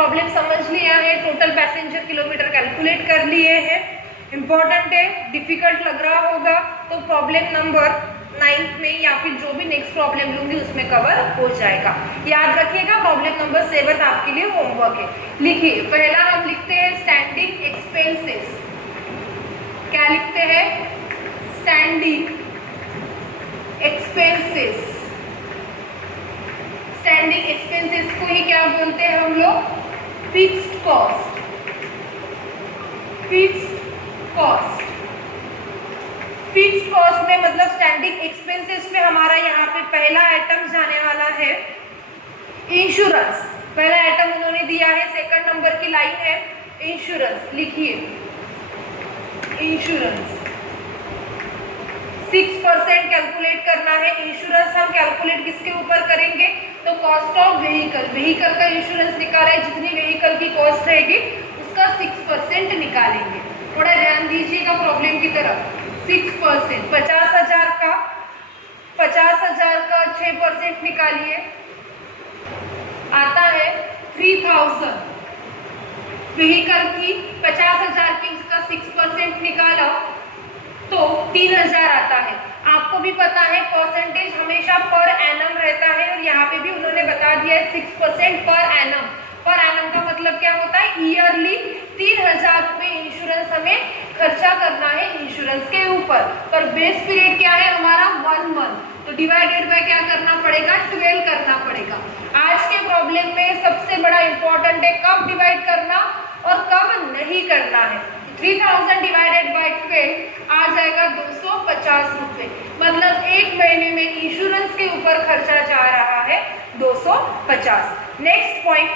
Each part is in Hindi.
प्रॉब्लम समझ लिया है, टोटल पैसेंजर किलोमीटर कैलकुलेट कर लिए हैं। इंपॉर्टेंट है, डिफिकल्ट लग रहा होगा तो प्रॉब्लम नंबर 9 में या फिर जो भी नेक्स्ट प्रॉब्लम लूंगी उसमें कवर हो जाएगा। याद रखिएगा प्रॉब्लम नंबर 7 आपके लिए होमवर्क है। लिखिए, पहला हम लिखते हैं स्टैंडिंग एक्सपेंसेस। क्या लिखते हैं? Standing expenses. स्टैंडिंग एक्सपेंसेस को ही क्या बोलते हैं हम लोग? Fixed cost. Fixed cost. Fixed cost में मतलब स्टैंडिंग एक्सपेंसेस में हमारा यहाँ पे पहला आइटम जाने वाला है इंश्योरेंस। पहला आइटम उन्होंने दिया है, सेकंड नंबर की लाइन है इंश्योरेंस। लिखिए इंश्योरेंस 6% कैलकुलेट करना है। इंश्योरेंस हम कैलकुलेट किसके ऊपर करेंगे? तो कॉस्ट ऑफ व्हीकल। व्हीकल का इंश्योरेंस निकाला है, जितनी व्हीकल की कॉस्ट रहेगी उसका 6% निकालेंगे। थोड़ा ध्यान दीजिएगा प्रॉब्लम की तरफ। 6% 50,000 का 6% निकालिए, आता है 3000। व्हीकल की 50,000 की उसका 6% निकाला तो 3000 आता है। आपको भी पता है परसेंटेज हमेशा पर एनम रहता है और यहाँ पे भी उन्होंने बता दिया है 6% पर एनम। पर एनम का मतलब क्या होता है? ईयरली 3000 रुपए इंश्योरेंस हमें खर्चा करना है इंश्योरेंस के ऊपर। पर बेस पीरियड क्या है हमारा? 1 मंथ। तो डिवाइडेड बाय क्या करना पड़ेगा? 12 करना पड़ेगा। आज के प्रॉब्लम में सबसे बड़ा इंपॉर्टेंट है कब डिवाइड करना और कब नहीं करना है। 3000 डिवाइडेड बाय 12 आ जाएगा 250 रुपए। मतलब एक महीने में इंश्योरेंस के ऊपर खर्चा जा रहा है 250। Next point,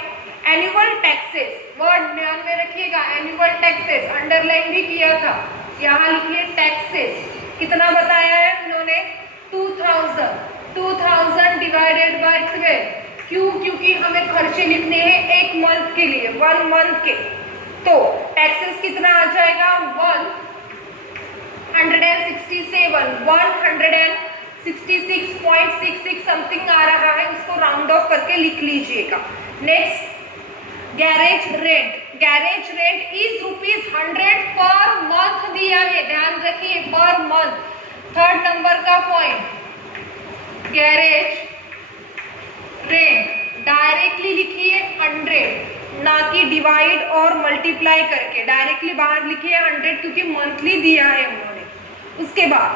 annual taxes. Word ध्यान में रखिएगा, एनुअल टैक्सेस अंडरलाइन भी किया था। यहाँ लिखिए टैक्सेस। कितना बताया है उन्होंने? 2000 डिवाइडेड बाय 12। क्यों? क्योंकि हमें खर्चे लिखने हैं एक मंथ के लिए, 1 मंथ के। तो टैक्सेस कितना आ जाएगा? 166.66 समथिंग आ रहा है, उसको राउंड ऑफ करके लिख लीजिएगा। Next, garage rent. Garage rent is ₹100 per month दिया है, ध्यान रखिए पर मंथ। थर्ड नंबर का पॉइंट, गैरेज रेंट डायरेक्टली लिखिए 100, ना कि डिवाइड और मल्टीप्लाई करके। डायरेक्टली बाहर लिखिए 100 क्योंकि मंथली दिया है उन्होंने। उसके बाद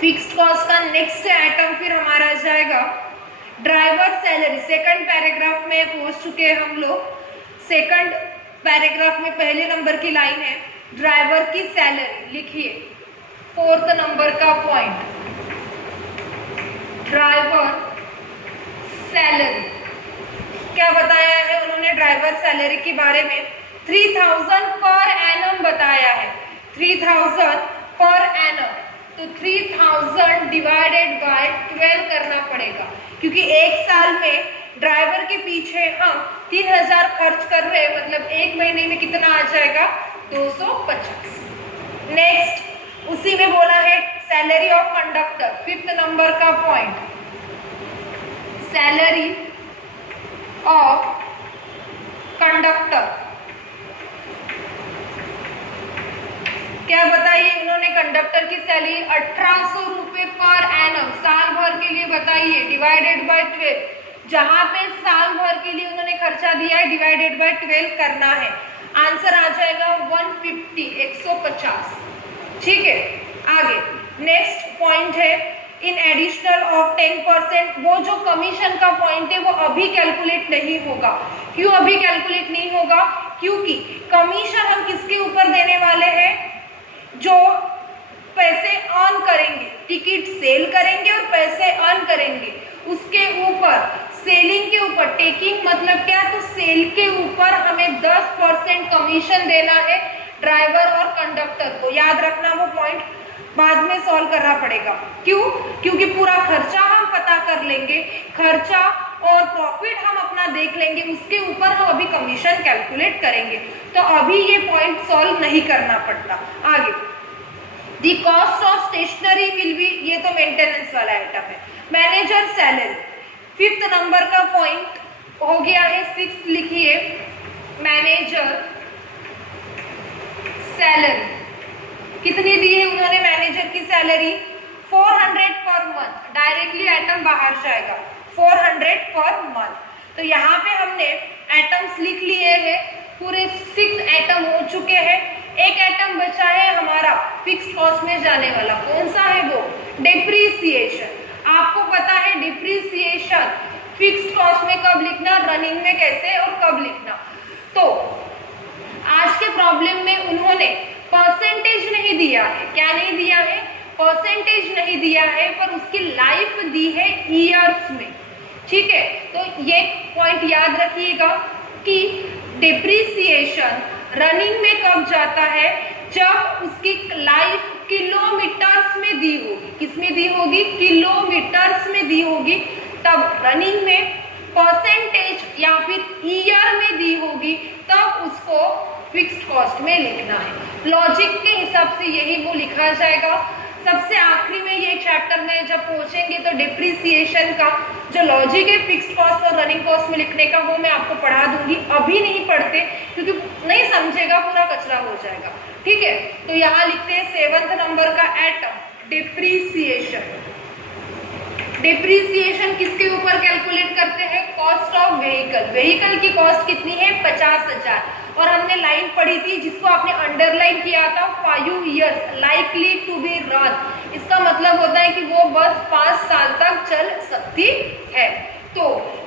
फिक्स्ड कॉस्ट का नेक्स्ट आइटम फिर हमारा जाएगा ड्राइवर सैलरी। सेकंड पैराग्राफ में पहुंच चुके हैं हम लोग। सेकंड पैराग्राफ में पहले नंबर की लाइन है ड्राइवर की सैलरी। लिखिए फोर्थ नंबर का पॉइंट, ड्राइवर सैलरी। क्या बताया है उन्होंने ड्राइवर सैलरी के बारे में? 3000 पर एनम बताया है। 3000 पर एनम, तो 3000 डिवाइडेड बाय 12 करना पड़ेगा क्योंकि एक साल में ड्राइवर के पीछे हम 3000 खर्च कर रहे हैं, मतलब एक महीने में कितना आ जाएगा? 250। नेक्स्ट, उसी में बोला है salary of conductor. Fifth number का पॉइंट, सैलरी ऑफ कंडक्टर। क्या बताइए इन्होंने? कंडक्टर की सैलरी 1800 रुपए पर एनम साल भर के लिए बताइए, डिवाइडेड बाय 12। जहां पे साल भर के लिए उन्होंने खर्चा दिया है डिवाइडेड बाय 12 करना है। आंसर आ जाएगा 150। ठीक है, आगे नेक्स्ट पॉइंट है इन एडिशनल ऑफ 10%। वो जो कमीशन का पॉइंट है वो अभी कैलकुलेट नहीं होगा। क्यों अभी कैलकुलेट नहीं होगा? क्योंकि कमीशन हम किसके ऊपर देने वाले हैं? जो पैसे अर्न करेंगे, टिकट सेल करेंगे और पैसे अर्न करेंगे उसके ऊपर, सेलिंग के ऊपर। टेकिंग मतलब क्या? तो सेल के ऊपर हमें 10% कमीशन देना है ड्राइवर और कंडक्टर को। याद रखना, वो पॉइंट बाद में सॉल्व करना पड़ेगा। क्यों? क्योंकि पूरा खर्चा हम पता कर लेंगे, खर्चा और प्रॉफिट हम अपना देख लेंगे, उसके ऊपर हम अभी कमीशन कैलकुलेट करेंगे। तो अभी ये पॉइंट सॉल्व नहीं करना पड़ता। आगे, the cost of stationery will be, ये तो मेंटेनेंस वाला आइटम है। मैनेजर सैलरी, फिफ्थ नंबर का पॉइंट, हो गया है 6। लिखिए मैनेजर सैलरी, कितनी दी है उन्होंने मैनेजर की salary? 400 per month. Directly atom बाहर जाएगा 400 पर मंथ। तो यहाँ पे हमने एटम्स लिख लिए हैं, पूरे 6 एटम हो चुके हैं। एक एटम बचा है हमारा फिक्स्ड कॉस्ट में जाने वाला, कौन सा है वो? डिप्रीसिएशन। आपको पता है डिप्रीसिएशन फिक्स्ड कॉस्ट में कब लिखना, रनिंग में कैसे और कब लिखना। तो आज के प्रॉब्लम में उन्होंने परसेंटेज नहीं दिया है। क्या नहीं दिया है? परसेंटेज नहीं दिया है, पर उसकी लाइफ दी है ईयर्स में। ठीक है, तो ये पॉइंट याद रखिएगा कि डिप्रीसिएशन रनिंग में कब जाता है? जब उसकी लाइफ किलोमीटर्स में दी होगी। किस में दी होगी? किलोमीटर्स में दी होगी, तब रनिंग में। परसेंटेज या फिर ईयर में दी होगी, तब उसको फिक्स्ड कॉस्ट में लिखना है। लॉजिक के हिसाब से यही वो लिखा जाएगा। सबसे आखिरी में ये चैप्टर में जब पहुंचेंगे तो डिप्रीसिएशन का जो लॉजिक है फिक्स्ड कॉस्ट और रनिंग कॉस्ट में लिखने का, वो मैं आपको पढ़ा दूंगी। अभी नहीं पढ़ते क्योंकि नहीं समझेगा, पूरा कचरा हो जाएगा। ठीक है, तो यहाँ लिखते हैं 7th नंबर का एटम डिप्रीसिएशन। डिप्रीसिएशन किसके ऊपर कैलकुलेट करते हैं? Cost of vehicle. व्हीकल की कॉस्ट कितनी है? 50,000। और हमने लाइन पढ़ी थी जिसको आपने अंडरलाइन किया था, 5 years likely to be run. इसका मतलब होता है कि वो बस 5 साल तक चल सकती है। तो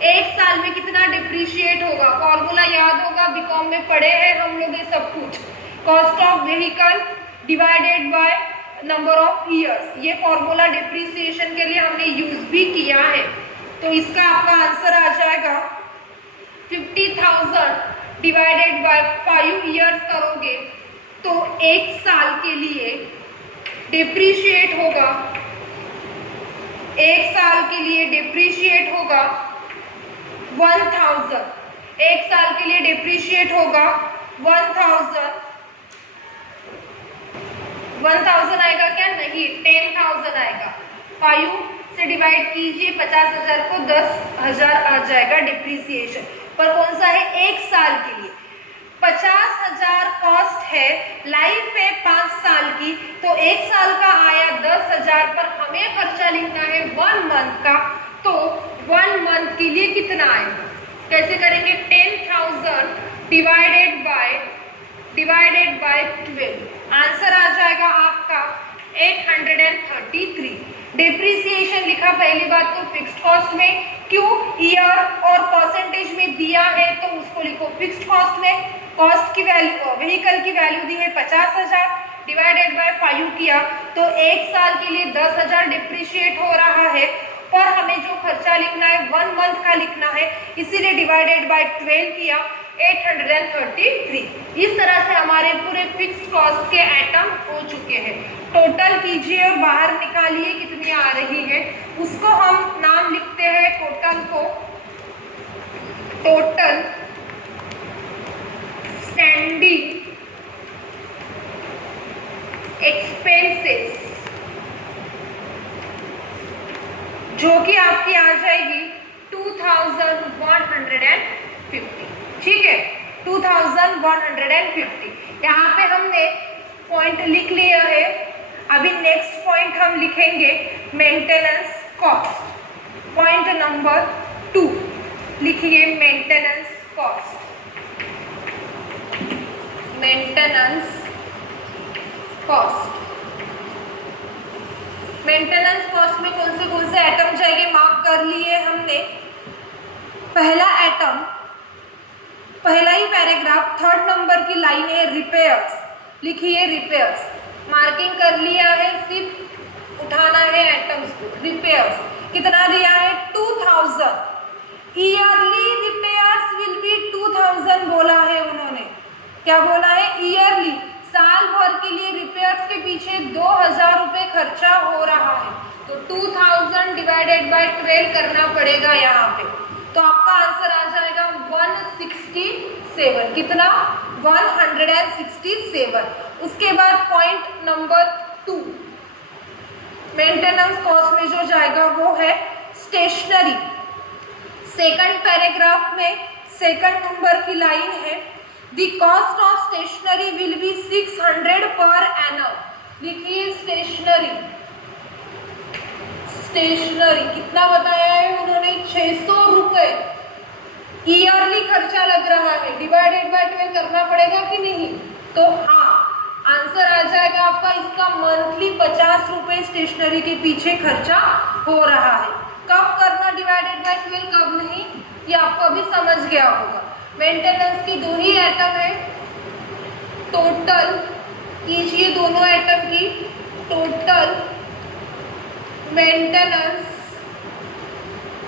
1 साल में कितना डिप्रीशिएट होगा? फॉर्मूला याद होगा, बीकॉम में पढ़े हैं हम लोग ये सब कुछ। Cost of vehicle divided by number of years. ये फॉर्मूला डिप्रीसिएशन के लिए हमने यूज भी किया है। तो इसका आपका आंसर आ जाएगा 50,000 डिवाइडेड बाय 5 ईयर्स करोगे तो 1 साल के लिए डिप्रीशिएट होगा, 1 साल के लिए डिप्रीशिएट होगा 1000। 1 साल के लिए डिप्रीशिएट होगा 1000 आएगा क्या? नहीं, 10,000 आएगा। 5 से डिवाइड कीजिए, 50,000 को 10,000 आ जाएगा डिप्रीसिएशन। पर कौन सा है? 1 साल के लिए 50,000 कॉस्ट है, लाइफ है 5 साल की, तो 1 साल का आया 10,000, पर हमें खर्चा लिखना है 1 मंथ का। तो 1 मंथ के लिए कितना आएगा? कैसे करेंगे? 10,000 डिवाइडेड बाय 12। आंसर आ जाएगा आपका 833। डिप्रीसिएशन लिखा पहली बात तो फिक्स्ड कॉस्ट में, क्यों? ईयर और परसेंटेज में दिया है तो उसको लिखो फिक्स्ड कॉस्ट में। कॉस्ट की वैल्यू, व्हीकल की वैल्यू दी है 50,000, डिवाइडेड बाय 5 किया तो 1 साल के लिए 10,000 डिप्रीशिएट हो रहा है, पर हमें जो खर्चा लिखना है 1 मंथ का लिखना है, इसीलिए डिवाइडेड बाय 12 किया, 833। इस तरह से हमारे पूरे फिक्स्ड कॉस्ट के आइटम हो चुके हैं। टोटल कीजिए और बाहर निकालिए कितनी आ रही है, उसको हम नाम लिखते हैं टोटल को, टोटल स्टैंडिंग एक्सपेंसेस, जो कि आपकी आ जाएगी 2150। ठीक है, 2150। यहाँ पे हमने पॉइंट लिख लिया है। अभी नेक्स्ट पॉइंट हम लिखेंगे मेंटेनेंस कॉस्ट। पॉइंट नंबर 2 लिखिए maintenance cost. Maintenance cost, maintenance cost में कौन से आइटम जाएंगे? मार्क कर लिए हमने। पहला आइटम, पहला ही पैराग्राफ, 3rd नंबर की लाइन है रिपेयर्स। लिखिए रिपेयर्स, मार्किंग कर लिया है, सिर्फ उठाना है आइटम्स को। रिपेयर्स कितना दिया है? 2000। ईयरली रिपेयर्स विल बी 2000 बोला है उन्होंने। क्या बोला है? ईयरली, साल भर के लिए रिपेयर्स के पीछे 2000 रुपये खर्चा हो रहा है, तो 2000 डिवाइडेड बाय 12 करना पड़ेगा यहाँ पे। तो आपका आंसर आ जाएगा 167। कितना? 167। उसके बाद पॉइंट नंबर 2, मेंटेनेंस कॉस्ट में जो जाएगा वो है स्टेशनरी। सेकंड पैराग्राफ में सेकंड नंबर की लाइन है, the cost of stationery will be 600 per annum. लिखिए स्टेशनरी कितना बताया है उन्होंने, 600 रुपए ईयरली खर्चा लग रहा है, डिवाइडेड बाय 12 करना पड़ेगा कि नहीं, तो हाँ आंसर आ जाएगा आपका इसका मंथली 50 रुपए स्टेशनरी के पीछे खर्चा हो रहा है। कब करना डिवाइडेड बाय 12, कब नहीं, ये आपको अभी समझ गया होगा। मेंटेनेंस की 2 ही आइटम है, टोटल कीजिए दोनों आइटम की, टोटल मेंटेनेंस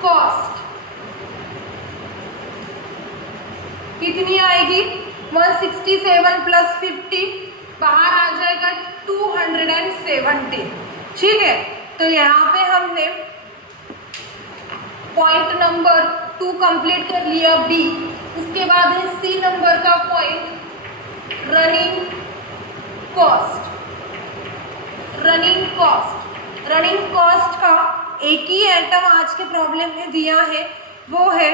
कॉस्ट कितनी आएगी, 167 प्लस 50 बाहर आ जाएगा 270। ठीक है, तो यहाँ पे हमने पॉइंट नंबर 2 कंप्लीट कर लिया बी। उसके बाद है सी नंबर का point, running cost. Running cost का एक ही आइटम आज के प्रॉब्लम में दिया है, वो है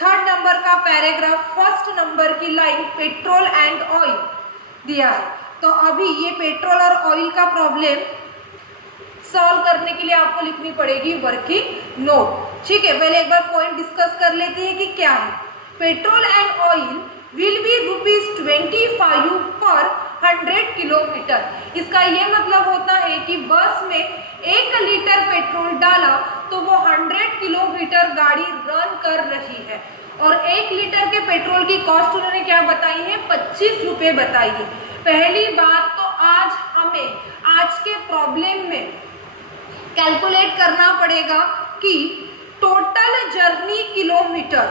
थर्ड नंबर का पैराग्राफ, फर्स्ट नंबर की लाइन, पेट्रोल एंड ऑयल दिया है। तो अभी ये पेट्रोल और ऑयल का प्रॉब्लम सॉल्व करने के लिए आपको लिखनी पड़ेगी वर्किंग नोट। ठीक है, पहले एक बार पॉइंट डिस्कस कर लेते हैं कि क्या है। Petrol and oil will be ₹25 पर 100 किलोमीटर। इसका ये मतलब होता है कि बस में 1 लीटर पेट्रोल डाला तो वो 100 किलोमीटर गाड़ी रन कर रही है, और 1 लीटर के पेट्रोल की कॉस्ट उन्होंने क्या बताई है, 25 रुपये बताई है। पहली बात तो आज हमें आज के प्रॉब्लम में कैलकुलेट करना पड़ेगा कि टोटल जर्नी किलोमीटर,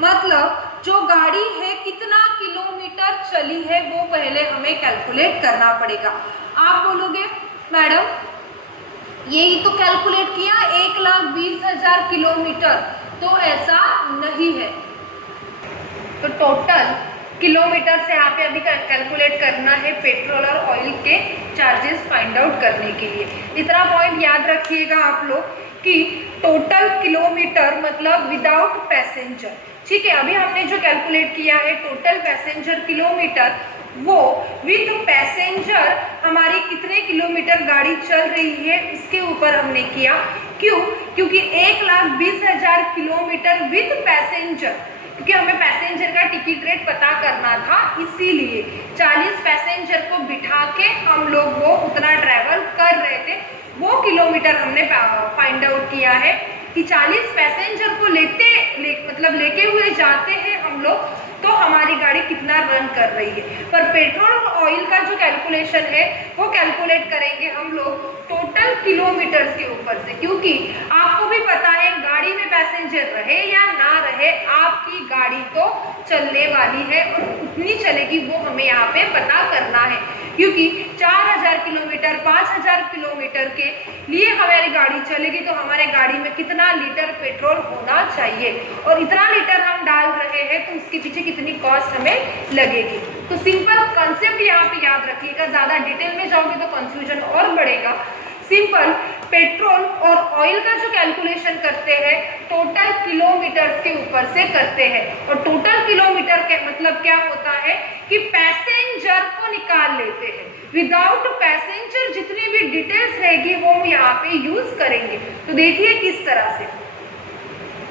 मतलब जो गाड़ी है कितना किलोमीटर चली है, वो पहले हमें कैलकुलेट करना पड़ेगा। आप बोलोगे मैडम यही तो कैलकुलेट किया 1,20,000 किलोमीटर, तो ऐसा नहीं है। तो टोटल किलोमीटर से यहाँ पे अभी कैलकुलेट करना है पेट्रोल और ऑयल के चार्जेस फाइंड आउट करने के लिए। इतना पॉइंट याद रखिएगा आप लोग कि टोटल किलोमीटर मतलब विदाउट पैसेंजर। ठीक है, अभी हमने जो कैलकुलेट किया है टोटल पैसेंजर किलोमीटर, वो विद पैसेंजर हमारी कितने किलोमीटर गाड़ी चल रही है उसके ऊपर हमने किया। क्यों? क्योंकि 1,20,000 किलोमीटर विद पैसेंजर, क्योंकि हमें पैसेंजर का टिकट रेट पता करना था, इसीलिए 40 पैसेंजर को बिठा के हम लोग वो उतना ट्रैवल कर रहे थे, वो किलोमीटर हमने फाइंड आउट किया है कि 40 पैसेंजर को लेके हुए जाते हैं हम लोग, तो हमारी गाड़ी कितना रन कर रही है। पर पेट्रोल और ऑयल का जो कैलकुलेशन है वो कैलकुलेट करेंगे हम लोग टोटल किलोमीटर्स के ऊपर से, क्योंकि आपको भी पता है गाड़ी में पैसेंजर रहे या ना रहे, आपकी गाड़ी तो चलने वाली है और उतनी चलेगी वो हमें यहाँ पे पता करना है। क्योंकि 4,000 किलोमीटर 5,000 किलोमीटर के लिए हमारी गाड़ी चलेगी तो हमारे गाड़ी में कितना लीटर पेट्रोल होना चाहिए, और इतना लीटर हम डाल रहे हैं तो उसके पीछे कितनी कॉस्ट हमें लगेगी। तो सिंपल कंसेप्ट यहाँ पे याद रखिएगा, ज्यादा डिटेल में जाओगे तो कंफ्यूजन और बढ़ेगा। सिंपल पेट्रोल और ऑयल का जो कैलकुलेशन करते हैं टोटल किलोमीटर्स के ऊपर से करते हैं, और टोटल किलोमीटर के मतलब क्या होता है कि पैसेंजर को निकाल लेते हैं, विदाउट पैसेंजर जितनी भी डिटेल्स रहेगी वो हम यहाँ पे यूज करेंगे। तो देखिए किस तरह से।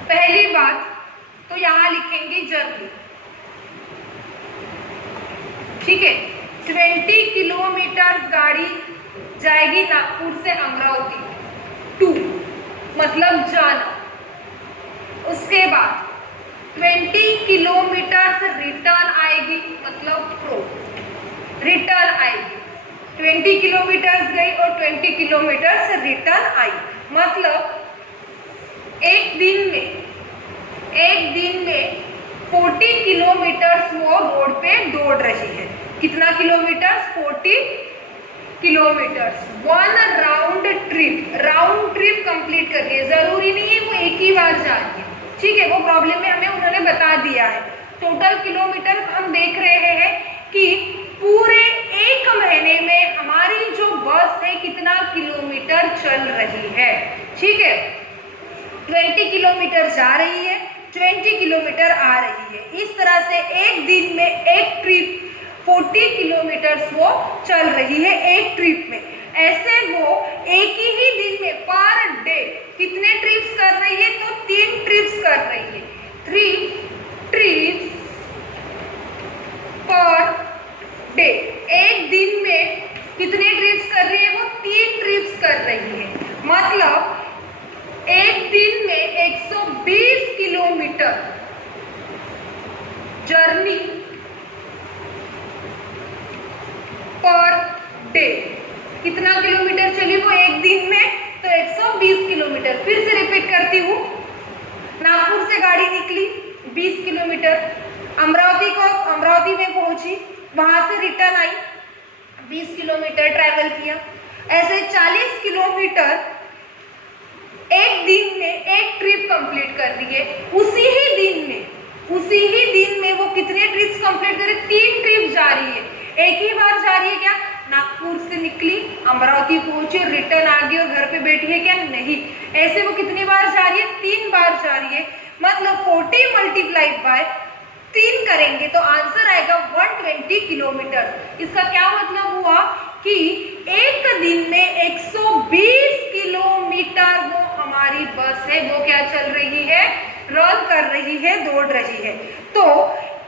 पहली बात तो यहाँ लिखेंगे जर्नी, ठीक है, 20 किलोमीटर गाड़ी जाएगी नागपुर से अमरावती, 2 मतलब जाना। उसके बाद 20 किलोमीटर रिटर्न आएगी, मतलब प्रो रिटर्न आएगी। 20 किलोमीटर गई और 20 किलोमीटर रिटर्न आई, मतलब एक दिन में 40 किलोमीटर वो रोड पे दौड़ रही है। कितना kilometre? 40 kilometre. 1 round trip complete कर रही है। जरूरी नहीं है वो एक ही बार जा रही है, ठीक है, वो प्रॉब्लम में हमें उन्होंने बता दिया है। टोटल किलोमीटर हम देख रहे हैं कि पूरे 1 महीने में हमारी जो बस है कितना किलोमीटर चल रही है। ठीक है, 20 किलोमीटर जा रही है, 20 किलोमीटर आ रही है। इस तरह से एक दिन में एक ट्रिप 40 किलोमीटर वो चल रही है एक ट्रिप में। ऐसे वो एक ही दिन में पर डे कितने ट्रिप्स कर रही है? तो 3 ट्रिप्स कर रही है। 3 ट्रिप्स पर डे। एक दिन में कितने ट्रिप्स कर रही है? वो 3 ट्रिप्स कर रही है। मतलब एक दिन में 120 किलोमीटर जर्नी पर डे। कितना किलोमीटर चली वो एक दिन में? तो 120 किलोमीटर। फिर से रिपीट करती हूँ, नागपुर से गाड़ी निकली 20 किलोमीटर, अमरावती में पहुंची, वहां से रिटर्न आई, 20 किलोमीटर ट्रैवल किया। ऐसे 40 किलोमीटर एक दिन में एक ट्रिप कंप्लीट कर रही है। उसी ही दिन में वो कितने ट्रिप्स कंप्लीट कर रही है? 3 ट्रिप जा रही है। एक ही बार जा रही है क्या? नागपुर से निकली, अमरावती पहुंची, रिटर्न आ गई और घर पे बैठी है क्या? नहीं। ऐसे वो कितनी बार जा रही है? 3 बार जा रही है। मतलब 40 मल्टीप्लाइड बाय 3 करेंगे तो आंसर आएगा 120 किलोमीटर। इसका क्या मतलब हुआ कि एक दिन में 120 किलोमीटर वो हमारी बस है, वो क्या चल रही है? रन कर रही है, दौड़ रही है। तो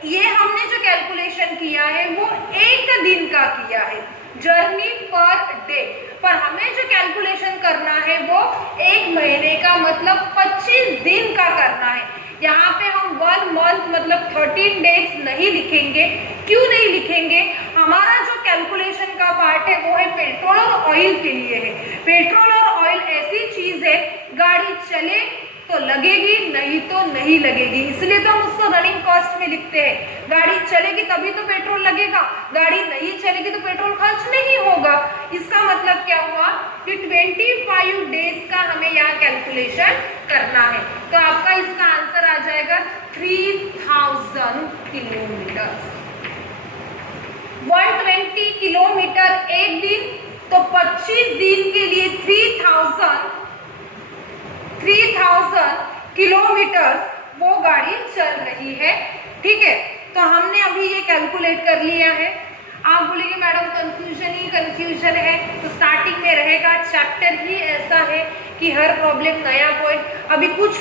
ये हमने जो कैलकुलेशन किया है वो एक दिन का किया है, जर्नी पर डे। पर हमें जो कैलकुलेशन करना है वो एक महीने का, मतलब 25 दिन का करना है। यहाँ पे हम 1 मंथ मतलब 13 डेज नहीं लिखेंगे। क्यों नहीं लिखेंगे? हमारा जो कैलकुलेशन का पार्ट है वो है पेट्रोल और ऑयल के लिए है। पेट्रोल और ऑयल ऐसी चीज है, गाड़ी चले तो लगेगी, नहीं तो नहीं लगेगी। इसलिए तो हम उसको रनिंग कॉस्ट में लिखते हैं। गाड़ी चलेगी तभी तो पेट्रोल लगेगा, गाड़ी नहीं चलेगी तो पेट्रोल खर्च नहीं होगा। इसका मतलब क्या हुआ कि 25 डेज का हमें यहाँ कैलकुलेशन करना है। तो आपका इसका आंसर आ जाएगा 3000 किलोमीटर। 120 किलोमीटर एक दिन, तो 25 दिन के लिए 3000 किलोमीटर वो गाड़ी चल रही है। ठीक है, तो हमने अभी ये कैलकुलेट कर लिया है। आप बोलेंगे मैडम कंफ्यूजन है, तो स्टार्टिंग में रहेगा। चैप्टर ही ऐसा है कि हर प्रॉब्लम नया पॉइंट, अभी कुछ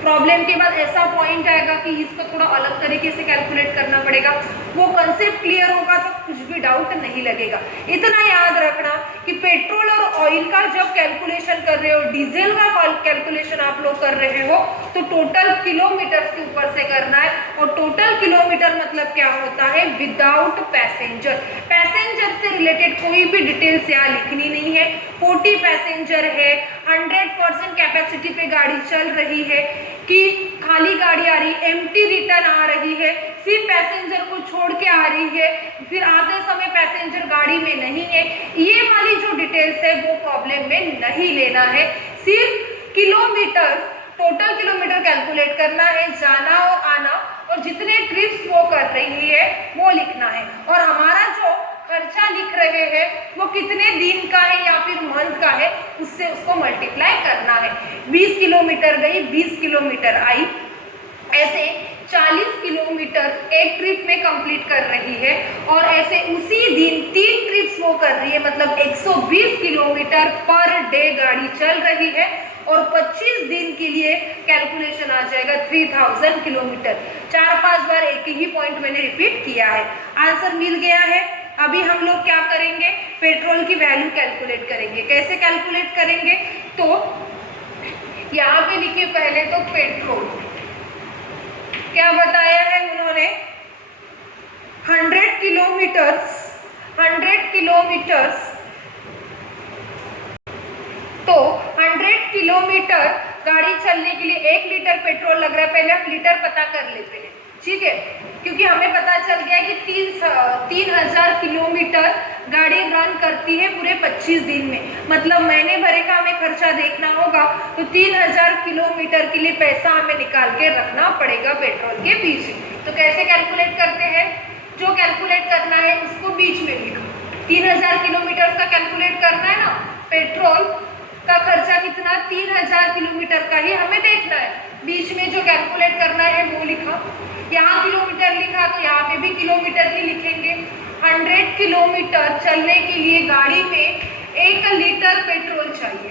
प्रॉब्लम के बाद ऐसा पॉइंट आएगा कि इसको थोड़ा अलग तरीके से कैलकुलेट करना पड़ेगा। वो कंसेप्ट क्लियर होगा तो कुछ भी डाउट नहीं लगेगा। इतना याद रखना कि पेट्रोल और ऑयल का जब कैलकुलेशन कर रहे हो, डीजल का कैलकुलेशन आप लोग कर रहे हो, तो टोटल किलोमीटर के ऊपर से करना है। और टोटल किलोमीटर मतलब क्या होता है? Without passenger. पैसेंजर से रिलेटेड कोई भी डिटेल्स यहाँ लिखनी नहीं है। 40 पैसेंजर है, 100% कैपेसिटी पे गाड़ी चल रही है, कि खाली गाड़ी आ रही है, एम्प्टी रिटर्न आ रही है, सिर्फ पैसेंजर को छोड़ के आ रही है, फिर आते समय पैसेंजर गाड़ी में नहीं है। ये वाली जो डिटेल्स है वो प्रॉब्लम में नहीं लेना है। सिर्फ किलोमीटर, टोटल किलोमीटर कैलकुलेट करना है, जाना और आना, और जितने ट्रिप्स वो कर रही है वो लिखना है। और हमारा जो खर्चा लिख रहे हैं वो कितने दिन का है या फिर मंथ का है, उससे उसको मल्टीप्लाई करना है। 20 किलोमीटर गई, 20 किलोमीटर आई, ऐसे 40 किलोमीटर एक ट्रिप में कंप्लीट कर रही है। और ऐसे उसी दिन 3 ट्रिप्स वो कर रही है, मतलब 120 किलोमीटर पर डे गाड़ी चल रही है। और 25 दिन के लिए कैलकुलेशन आ जाएगा 3000 किलोमीटर। 4-5 बार एक ही पॉइंट मैंने रिपीट किया है। आंसर मिल गया है। अभी हम लोग क्या करेंगे? पेट्रोल की वैल्यू कैलकुलेट करेंगे। कैसे कैलकुलेट करेंगे? तो यहाँ पे लिखिए पहले तो पेट्रोल क्या बताया है उन्होंने? 100 किलोमीटर्स तो 100 किलोमीटर गाड़ी चलने के लिए 1 लीटर पेट्रोल लग रहा है। पहले हम लीटर पता कर लेते हैं, ठीक है, क्योंकि हमें पता चल गया कि 3000 किलोमीटर गाड़ी रन करती है पूरे 25 दिन में। मतलब महीने भरे का हमें खर्चा देखना होगा, तो 3000 किलोमीटर के लिए पैसा हमें निकाल के रखना पड़ेगा पेट्रोल के पीछे। तो कैसे कैलकुलेट करते हैं? जो कैलकुलेट करना है उसको बीच में लिखो। 3000 किलोमीटर का कैलकुलेट करना है ना, पेट्रोल का खर्चा कितना, 3000 किलोमीटर का ही हमें देखना है। बीच में जो कैलकुलेट करना है वो लिखा, यहाँ किलोमीटर लिखा तो यहाँ पे भी किलोमीटर ही लिखेंगे। 100 किलोमीटर चलने के लिए गाड़ी में 1 लीटर पेट्रोल चाहिए।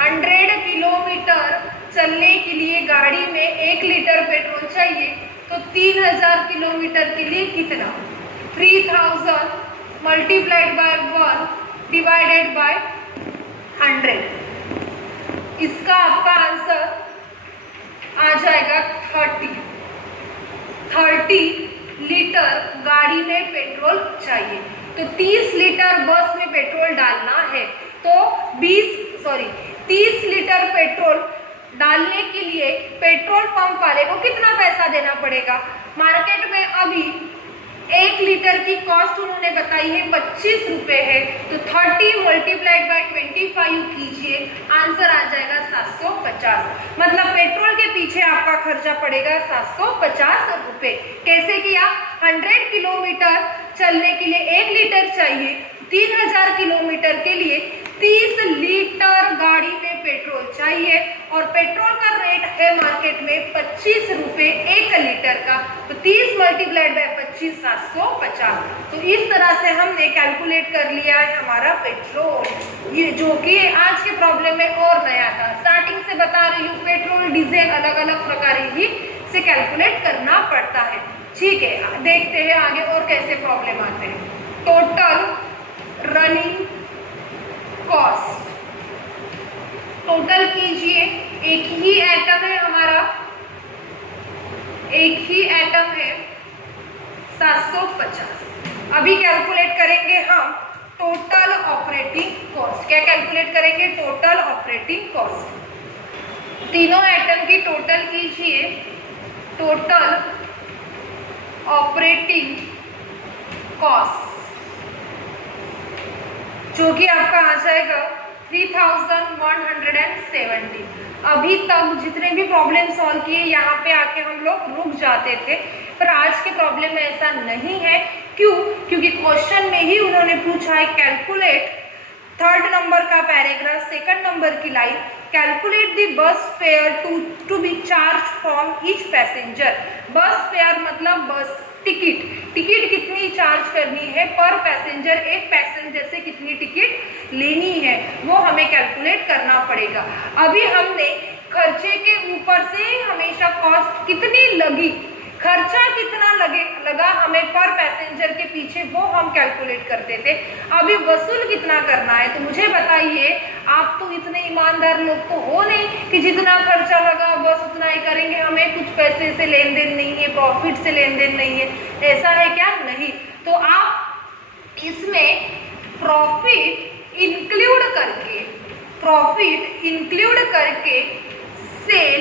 100 किलोमीटर चलने के लिए गाड़ी में 1 लीटर पेट्रोल चाहिए, तो 3000 किलोमीटर के लिए कितना, 3000 मल्टीप्लाइड बाय 1 डिवाइडेड बाय 100। इसका आपका आंसर आ जाएगा 30 लीटर गाड़ी में पेट्रोल चाहिए। तो 30 लीटर बस में पेट्रोल डालना है, तो 30 लीटर पेट्रोल डालने के लिए पेट्रोल पंप वाले को कितना पैसा देना पड़ेगा। मार्केट में अभी 1 लीटर की कॉस्ट उन्होंने बताई है 25 रुपए है, तो 30 मल्टीप्लाइड बाय 25 कीजिए, आंसर आ जाएगा 750। मतलब पेट्रोल के पीछे आपका खर्चा पड़ेगा 750 रुपए। कैसे किया, 100 किलोमीटर चलने के लिए 1 लीटर चाहिए, 3000 किलोमीटर के लिए 30 लीटर गाड़ी में पेट्रोल चाहिए, और पेट्रोल का रेट है मार्केट में 25 रुपए 1 लीटर का, तो 30 मल्टीप्लाइड बाय 25 750। तो इस तरह से हमने कैलकुलेट कर लिया है हमारा पेट्रोल, ये जो कि आज के प्रॉब्लम में और नया था। स्टार्टिंग से बता रही हूँ, पेट्रोल डीजल अलग अलग प्रकार ही से कैलकुलेट करना पड़ता है। ठीक है, देखते हैं आगे और कैसे प्रॉब्लम आते हैं। टोटल रनिंग कॉस्ट, टोटल कीजिए, एक ही एटम है हमारा, एक ही एटम है 750। अभी कैलकुलेट करेंगे हम टोटल ऑपरेटिंग कॉस्ट। क्या कैलकुलेट करेंगे, टोटल ऑपरेटिंग कॉस्ट। तीनों एटम की टोटल कीजिए, टोटल ऑपरेटिंग कॉस्ट, जो कि आपका आ जाएगा 3170। अभी तक जितने भी प्रॉब्लम सॉल्व किए यहाँ पे आके हम लोग रुक जाते थे, पर आज के प्रॉब्लम में ऐसा नहीं है। क्यों, क्योंकि क्वेश्चन में ही उन्होंने पूछा है कैलकुलेट, 3rd नंबर का पैराग्राफ 2nd नंबर की line, calculate the bus fare to be charge from each passenger. Bus fare मतलब बस टिकट, टिकट कितनी चार्ज करनी है पर पैसेंजर, एक पैसेंजर से कितनी टिकट लेनी है वो हमें कैलकुलेट करना पड़ेगा। अभी हमने खर्चे के ऊपर से हमेशा कॉस्ट कितनी लगी, खर्चा कितना लगा हमें पर पैसेंजर के पीछे, वो हम कैलकुलेट करते थे। अभी वसूल कितना करना है, तो मुझे बताइए, आप तो इतने ईमानदार लोग तो हो नहीं कि जितना खर्चा लगा बस उतना ही करेंगे, हमें कुछ पैसे से लेन देन नहीं है, प्रॉफिट से लेन देन नहीं है, ऐसा है क्या, नहीं। तो आप इसमें प्रॉफिट इंक्लूड करके सेल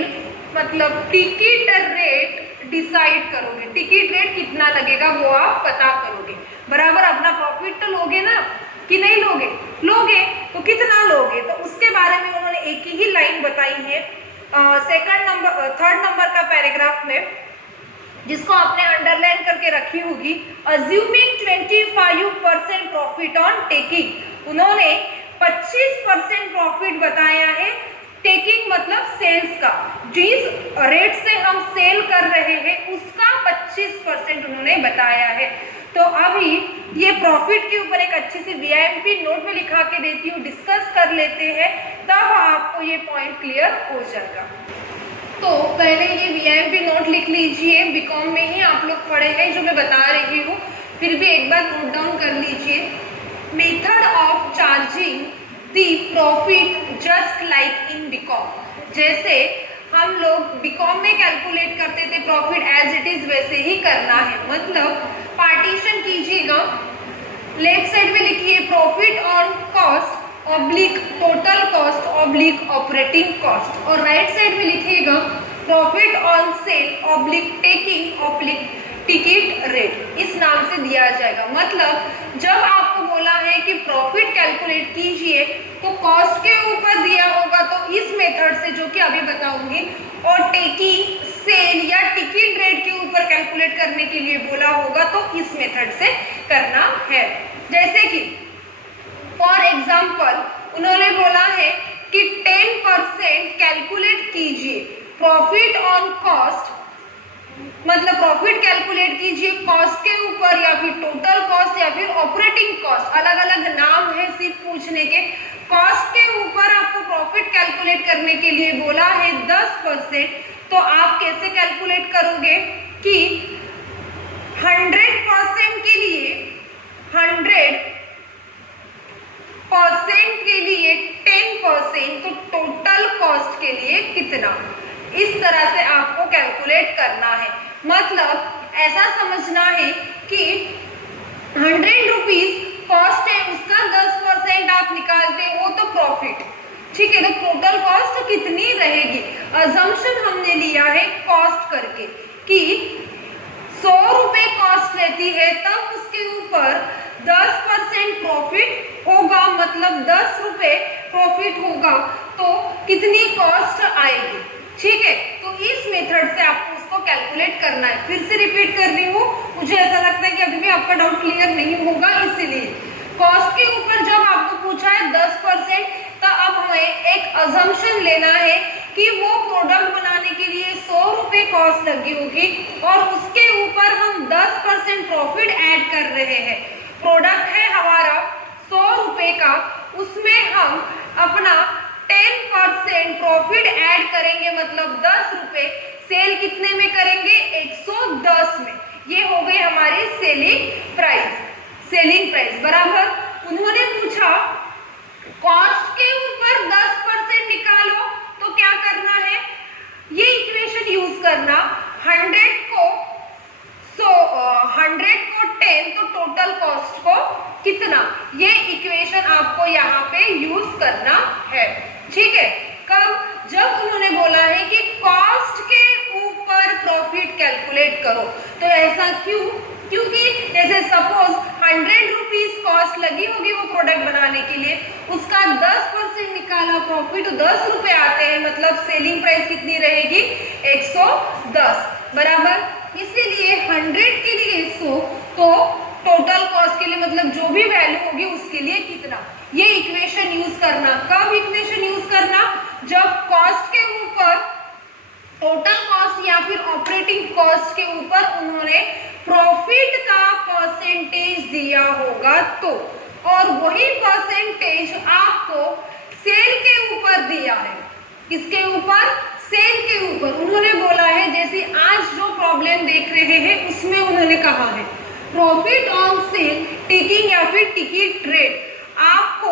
मतलब टिकट रेट डिसाइड करोगे, टिकट रेट कितना लगेगा वो आप पता करोगे। बराबर अपना प्रॉफिट तो लोगे ना, कि नहीं लोगे, लोगे तो कितना लोगे, तो उसके बारे में उन्होंने एक ही लाइन बताई है 3rd नंबर का पैराग्राफ में, जिसको आपने अंडरलाइन करके रखी होगी। अज्यूमिंग 25% प्रॉफिट ऑन टेकिंग, उन्होंने 25% प्रॉफिट बताया है, टेकिंग मतलब सेल्स का, जिस रेट से हम सेल कर रहे हैं उसका 25% उन्होंने बताया है। तो अभी ये प्रॉफिट के ऊपर एक अच्छी सी वीआईएमपी नोट में लिखा के देती हूँ, डिस्कस कर लेते हैं, तब आपको ये पॉइंट क्लियर हो जाएगा। तो पहले ये वीआईएमपी नोट लिख लीजिए, बीकॉम में ही आप लोग पढ़े हैं जो मैं बता रही हूँ, फिर भी एक बार नोट डाउन कर लीजिए। Method of charging the profit just like in BCom, जैसे हम लोग बीकॉम में कैलकुलेट करते थे प्रॉफिट एज इट इज वैसे ही करना है। मतलब पार्टीशन कीजिएगा, लेफ्ट साइड में लिखिए profit on cost oblique total cost oblique operating cost, और राइट साइड में लिखिएगा profit on cell oblique taking oblique ticket rate, इस नाम से दिया जाएगा। मतलब जब आपको बोला है कि प्रॉफिट कैलकुलेट कीजिए तो कॉस्ट के ऊपर दिया होगा तो इस मेथड से, जो कि अभी बताऊंगी, और टेकिंग सेल या टिकट रेट के ऊपर कैलकुलेट करने के लिए बोला होगा तो इस मेथड से करना है। जैसे कि फॉर एग्जाम्पल उन्होंने बोला है कि 10% कैलकुलेट कीजिए प्रॉफिट ऑन कॉस्ट, मतलब प्रॉफिट कैलकुलेट कीजिए कॉस्ट के ऊपर या फिर टोटल कॉस्ट या फिर ऑपरेटिंग कॉस्ट, अलग अलग नाम है सिर्फ पूछने के। कॉस्ट के ऊपर आपको प्रॉफिट कैलकुलेट करने के लिए बोला है 10%, तो आप कैसे कैलकुलेट करोगे कि 100% के लिए 100% के लिए 10%, तो टोटल कॉस्ट के लिए कितना, इस तरह से आपको कैलकुलेट करना है। मतलब ऐसा समझना है कि 100 रुपीज कॉस्ट है, उसका 10% आप निकालते हो तो प्रॉफिट, ठीक है। तो टोटल कॉस्ट कितनी रहेगी, अजम्पशन हमने लिया है कॉस्ट करके कि 100 रुपए कॉस्ट लेती है, तब उसके ऊपर 10% प्रॉफिट होगा, मतलब 10 रुपए प्रॉफिट होगा, तो कितनी कॉस्ट आएगी, ठीक है। तो इस मेथड से आपको उसको कैलकुलेट करना है। फिर से रिपीट कर रही हूँ, मुझे ऐसा लगता है कि अभी भी आपका डाउट क्लियर नहीं होगा, इसीलिए कॉस्ट के ऊपर जब आपको पूछा है 10%, तो अब हमें एक अजम्पशन लेना है कि वो प्रोडक्ट बनाने के लिए 100 रुपए कॉस्ट लगी होगी और उसके ऊपर हम 10% प्रॉफिट ऐड कर रहे हैं। प्रोडक्ट है हमारा 100 रुपए का, उसमें हम अपना 10% प्रॉफिट ऐड करेंगे, मतलब 10 रुपए। सेल कितने में करेंगे, 110 में। ये हो गई हमारी सेलिंग प्राइस बराबर। उन्होंने पूछा कॉस्ट के ऊपर 10% निकालो, तो क्या करना है, ये इक्वेशन यूज करना, 100 को 10, तो टोटल कॉस्ट को कितना, ये इक्वेशन आपको यहाँ पे यूज करना है, ठीक है। कब, जब उन्होंने बोला है कि कॉस्ट के ऊपर प्रॉफिट कैलकुलेट करो, तो ऐसा क्यों, क्योंकि जैसे सपोज 100 रुपीज कॉस्ट लगी होगी वो प्रोडक्ट बनाने के लिए, उसका 10% निकाला प्रॉफिट, तो 10 रुपए आते हैं, मतलब सेलिंग प्राइस कितनी रहेगी, 110 बराबर। इसीलिए 100 के लिए 100, तो टोटल कॉस्ट के लिए मतलब जो भी वैल्यू होगी उसके लिए कितना, ये इक्वेशन यूज करना। कब इक्वेशन यूज करना, जब कॉस्ट के ऊपर टोटल कॉस्ट या फिर ऑपरेटिंग कॉस्ट के ऊपर उन्होंने प्रॉफिट का परसेंटेज दिया होगा तो, और वही परसेंटेज आपको सेल के ऊपर दिया है, किसके ऊपर, सेल के ऊपर। उन्होंने बोला है, जैसे आज जो प्रॉब्लम देख रहे हैं उसमें उन्होंने कहा है प्रॉफिट ऑन सेल टिकिंग या फिर टिकट रेट, आपको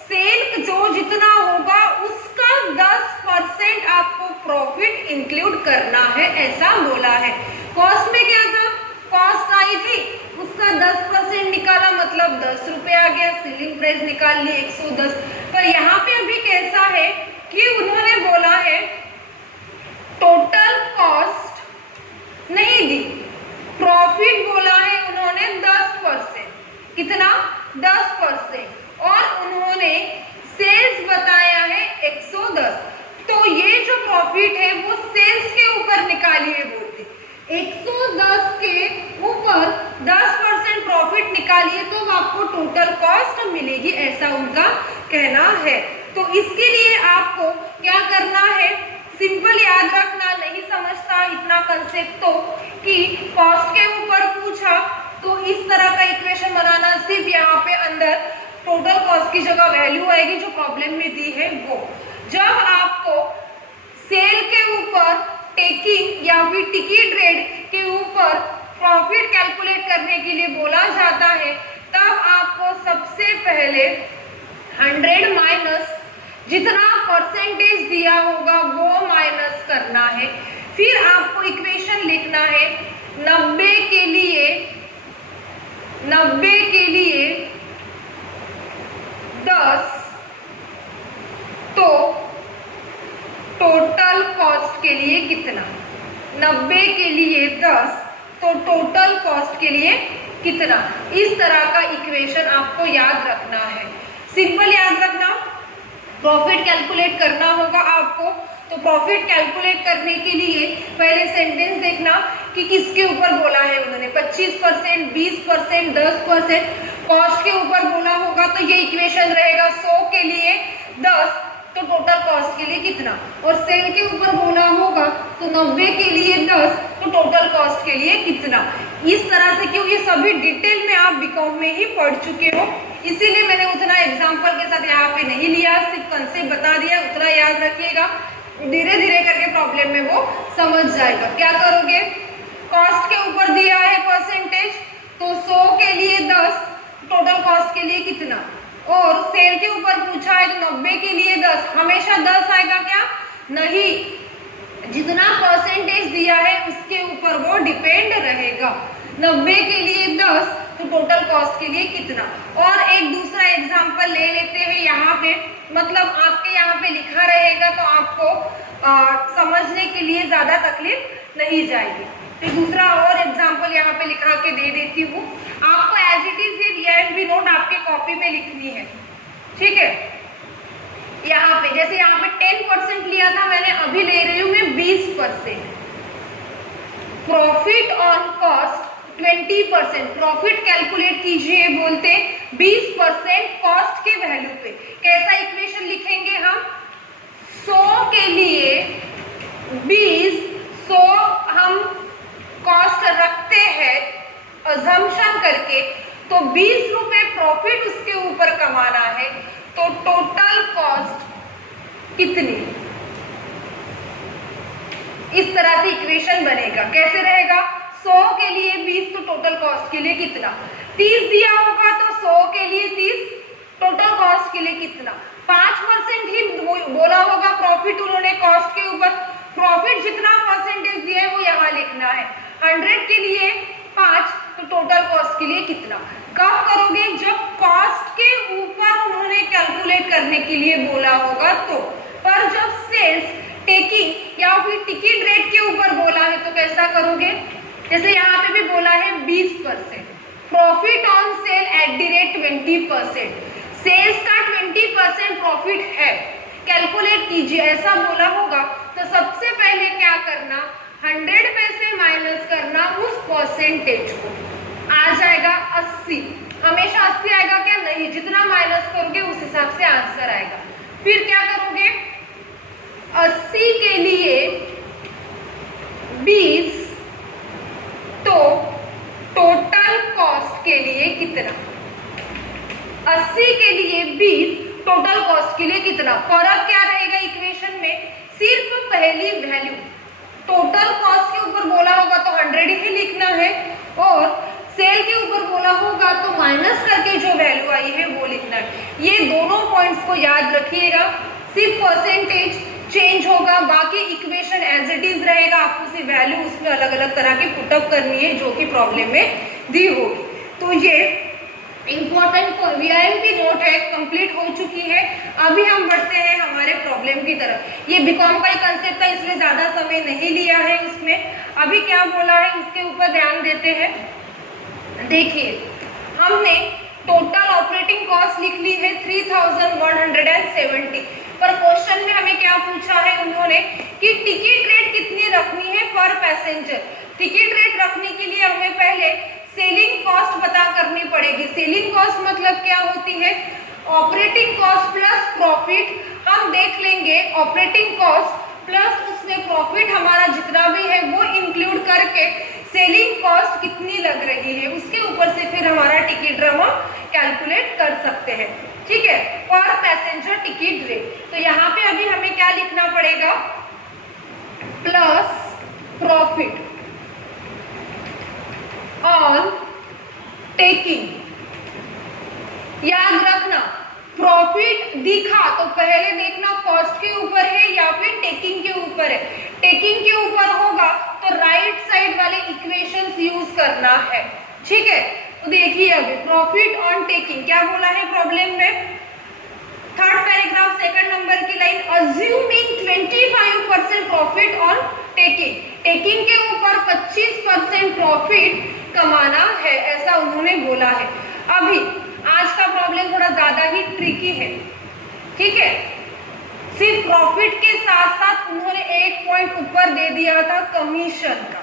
सेल जो जितना होगा उसका 10% आपको प्रॉफिट इंक्लूड करना है, ऐसा बोला है। कॉस्ट में क्या था, कॉस्ट आई थी, उसका 10% निकाला, मतलब 10 रुपए आ गया, सेलिंग प्राइस निकाल ली 110। पर यहाँ पे अभी कैसा है कि उन्होंने बोला है टोटल कॉस्ट नहीं दी, प्रॉफिट बोला है उन्होंने 10%, कितना, 10%, और उन्होंने सेल्स बताया है 110। तो ये जो प्रॉफिट है वो सेल्स के ऊपर निकालिए बोलते, 110 के ऊपर 10% प्रॉफिट निकालिए तो आपको टोटल कॉस्ट मिलेगी, ऐसा उनका कहना है। तो इसके लिए आपको क्या करना है, सिंपल याद रखना, नहीं समझता इतना कंसेप्ट तो कि कॉस्ट के ऊपर पूछा तो इस तरह का इक्वेशन बनाना, सिर्फ यहाँ पे अंदर टोटल कॉस्ट की जगह वैल्यू आएगी जो प्रॉब्लम में दी है वो। जब आपको सेल के ऊपर टेकिंग या फिर टिकट रेट के ऊपर प्रॉफिट कैलकुलेट करने के लिए बोला जाता है, तब आपको सबसे पहले 100 माइनस जितना परसेंटेज दिया होगा वो माइनस करना है। फिर आपको इक्वेशन लिखना है 90 के लिए 10, तो टोटल कॉस्ट के लिए कितना, 90 के लिए 10, तो टोटल कॉस्ट के लिए कितना, इस तरह का इक्वेशन आपको याद रखना है। सिंपल याद रखना, प्रॉफिट कैलकुलेट करना होगा आपको, तो प्रॉफिट कैलकुलेट करने के लिए पहले सेंटेंस देखना कि किसके ऊपर बोला है उन्होंने, 25%, 20%, 10%। कॉस्ट के ऊपर बोला होगा तो ये इक्वेशन रहेगा 100 के लिए 10, तो टोटल कॉस्ट के लिए कितना, और सेल के ऊपर बोला होगा तो 90 के लिए 10 तो टोटल कॉस्ट के लिए कितना। इस तरह से, क्यों ये सभी डिटेल में आप बीकॉम में ही पढ़ चुके हो, इसीलिए मैंने उतना एग्जाम्पल के साथ यहाँ पे नहीं लिया, सिर्फ कंसेप्ट बता दिया, उतना याद रखिएगा, धीरे धीरे करके प्रॉब्लम में वो समझ जाएगा। क्या करोगे, कॉस्ट के ऊपर दिया है परसेंटेज, तो 100 के लिए 10 टोटल कॉस्ट के लिए कितना, और सेल के ऊपर पूछा है तो 90 के लिए 10, हमेशा 10 आएगा क्या, नहीं, जितना परसेंटेज दिया है उसके ऊपर वो डिपेंड रहेगा। 90 के लिए 10 तो टोटल कॉस्ट के लिए कितना। और एक दूसरा एग्जांपल ले लेते हैं यहाँ पे, मतलब आपके यहाँ पे लिखा रहेगा तो आपको समझने के लिए ज्यादा तकलीफ नहीं जाएगी। तो दूसरा और एग्जांपल यहाँ पे लिखा के दे देती हूँ, आपको एज इट इज ये नोट आपके कॉपी पे लिखनी है, ठीक है। यहाँ पे जैसे यहाँ पे 10% लिया था मैंने, अभी ले रही हूँ मैं 20%। Profit on cost 20%, profit calculate कीजिए, बोलते 20% कॉस्ट के वैल्यू पे। कैसा इक्वेशन लिखेंगे हम, 100 के लिए 20, 100 हम कॉस्ट रखते हैं अजम्पशन करके, तो 20 रुपए प्रॉफिट उसके ऊपर कमाना है, तो टोटल कॉस्ट कितनी। इस तरह से इक्वेशन बनेगा। कैसे रहेगा, 100 के लिए 20 तो टोटल कॉस्ट के लिए कितना, 30 दिया होगा तो 100 के लिए 30 टोटल कॉस्ट के लिए कितना, 5% ही बोला होगा प्रॉफिट उन्होंने कॉस्ट के ऊपर, प्रॉफिट जितना परसेंटेज दिया है वो यहाँ लिखना है, 100 के लिए 5 तो टोटल कॉस्ट के लिए कितना। कब करोगे, जब कॉस्ट के ऊपर उन्होंने कैलकुलेट करने के लिए बोला होगा तो, पर जब सेल्स टेकिंग या फिर टिकट रेट के ऊपर बोला है तो कैसा करोगे, जैसे यहाँ पे भी बोला है 20%, profit on sale at the rate 20%, sales का 20% प्रॉफिट है, कैलकुलेट कीजिए, ऐसा बोला होगा तो सबसे पहले क्या करना, 100 में से माइनस करना उस परसेंटेज को, आ जाएगा 80, हमेशा 80 आएगा क्या, नहीं, जितना माइनस करोगे उस हिसाब से आंसर आएगा। फिर क्या करोगे, 80 के लिए 20 तो टोटल कॉस्ट के लिए कितना, 80 के लिए 20 टोटल कॉस्ट के लिए कितना। फर्क क्या रहेगा इक्वेशन में, सिर्फ पहली वैल्यू, टोटल कॉस्ट के ऊपर बोला होगा तो 100 ही लिखना है, और सेल के ऊपर बोला होगा तो माइनस करके जो वैल्यू आई है वो लिखना है। ये दोनों पॉइंट्स को याद रखिएगा, सिर्फ परसेंटेज चेंज होगा, बाकी इक्वेशन एज इट इज रहेगा, आपको सिर्फ वैल्यू उसमें अलग अलग तरह की पुटअप करनी है जो कि प्रॉब्लम में दी होगी। तो ये इंपॉर्टेंट वीआईएमपी नोट है, कंप्लीट हो चुकी है। अभी हम बढ़ते हैं हमारे प्रॉब्लम की तरफ। ये बीकॉम का ही कंसेप्ट था इसलिए ज्यादा समय नहीं लिया है इसमें। अभी क्या बोला है इसके ऊपर ध्यान देते हैं। देखिए, हमने टोटल ऑपरेटिंग कॉस्ट लिख ली है 3170, पर क्वेश्चन में हमें क्या पूछा है उन्होंने कि टिकट रेट कितनी रखनी है पर पैसेंजर। टिकट रेट रखने के लिए हमें पहले सेलिंग कॉस्ट पता करनी पड़ेगी। सेलिंग कॉस्ट मतलब क्या होती है, ऑपरेटिंग कॉस्ट प्लस प्रॉफिट। हम देख लेंगे ऑपरेटिंग कॉस्ट प्लस उसमें प्रॉफिट हमारा जितना भी है वो इंक्लूड करके सेलिंग कॉस्ट कितनी लग रही है, उसके ऊपर से फिर हमारा टिकट ड्रामा कैलकुलेट कर सकते हैं। ठीक है, पर पैसेंजर टिकट रेट। तो यहाँ पे अभी हमें क्या लिखना पड़ेगा, प्लस प्रॉफिट ऑन टेकिंग। याद रखना, प्रॉफिट दिखा तो पहले देखना कॉस्ट के ऊपर है या फिर टेकिंग के ऊपर है। टेकिंग के ऊपर होगा तो राइट साइड वाले इक्वेशंस यूज करना है। ठीक है, तो देखिए अभी प्रॉफिट ऑन टेकिंग क्या बोला है प्रॉब्लम में, थर्ड पैराग्राफ सेकंड नंबर की line, assuming 25% profit on taking. Taking के ऊपर 25% प्रॉफिट कमाना है, ऐसा उन्होंने बोला है। अभी आज का प्रॉब्लम थोड़ा ज्यादा ही ट्रिकी है। ठीक है, सिर्फ प्रॉफिट के साथ साथ उन्होंने एक पॉइंट ऊपर दे दिया था कमीशन का।